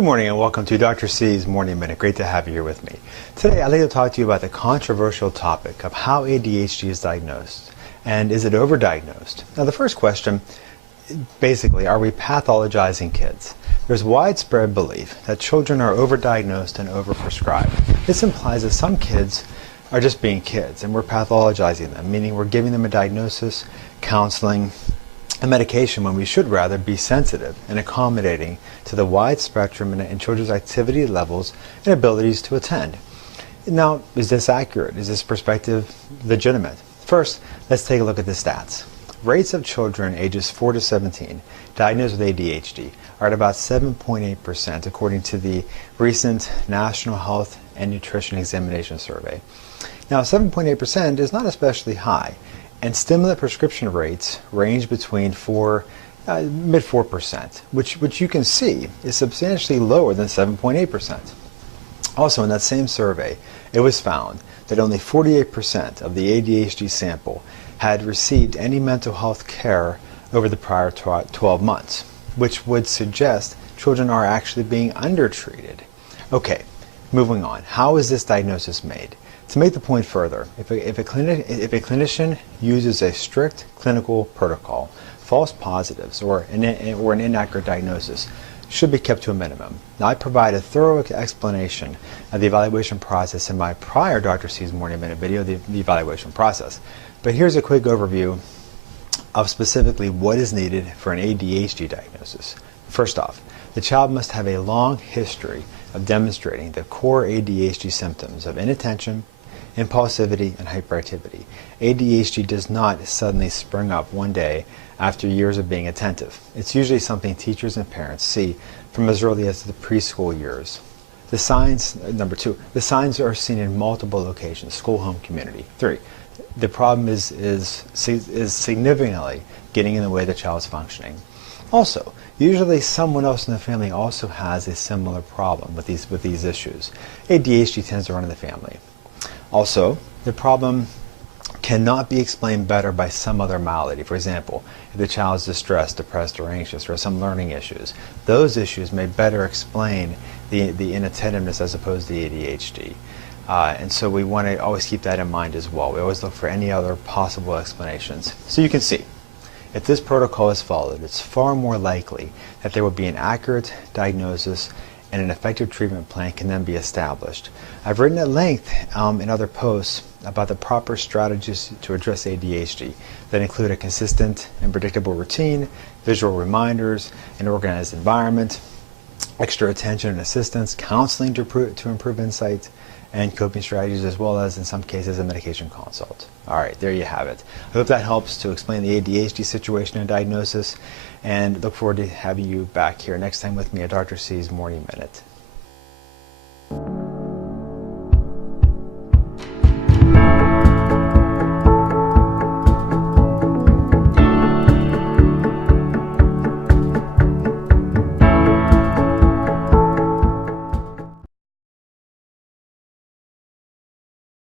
Good morning and welcome to Dr. C's Morning Minute. Great to have you here with me. Today I'd like to talk to you about the controversial topic of how ADHD is diagnosed and is it overdiagnosed? Now the first question, basically, are we pathologizing kids? There's widespread belief that children are overdiagnosed and overprescribed. This implies that some kids are just being kids and we're pathologizing them, meaning we're giving them a diagnosis, counseling, a medication when we should rather be sensitive and accommodating to the wide spectrum in children's activity levels and abilities to attend. Now, is this accurate? Is this perspective legitimate? First, let's take a look at the stats. Rates of children ages 4 to 17 diagnosed with ADHD are at about 7.8% according to the recent National Health and Nutrition Examination Survey. Now, 7.8% is not especially high, and stimulant prescription rates range between mid 4%, which you can see is substantially lower than 7.8%. Also, in that same survey, it was found that only 48% of the ADHD sample had received any mental health care over the prior 12 months, which would suggest children are actually being undertreated. Okay, moving on. How is this diagnosis made? To make the point further, if a clinician uses a strict clinical protocol, false positives or an inaccurate diagnosis should be kept to a minimum. Now, I provide a thorough explanation of the evaluation process in my prior Dr. C's Morning Minute video, the evaluation process. But here's a quick overview of specifically what is needed for an ADHD diagnosis. First off, the child must have a long history of demonstrating the core ADHD symptoms of inattention, impulsivity, and hyperactivity. ADHD does not suddenly spring up one day after years of being attentive. It's usually something teachers and parents see from as early as the preschool years. The signs, number two, the signs are seen in multiple locations, school, home, community. 3, the problem is significantly getting in the way of the child's functioning. Also, usually someone else in the family also has a similar problem with these issues. ADHD tends to run in the family. Also, the problem cannot be explained better by some other malady. For example, if the child is distressed, depressed, or anxious, or some learning issues, those issues may better explain the inattentiveness as opposed to the ADHD. And so we want to always keep that in mind as well. We always look for any other possible explanations. So you can see, if this protocol is followed, it's far more likely that there will be an accurate diagnosis and an effective treatment plan can then be established. I've written at length in other posts about the proper strategies to address ADHD that include a consistent and predictable routine, visual reminders, an organized environment, extra attention and assistance, counseling to improve insight, and coping strategies, as well as in some cases a medication consult. All right, there you have it. I hope that helps to explain the ADHD situation and diagnosis, and look forward to having you back here next time with me at Dr. C's Morning Minute.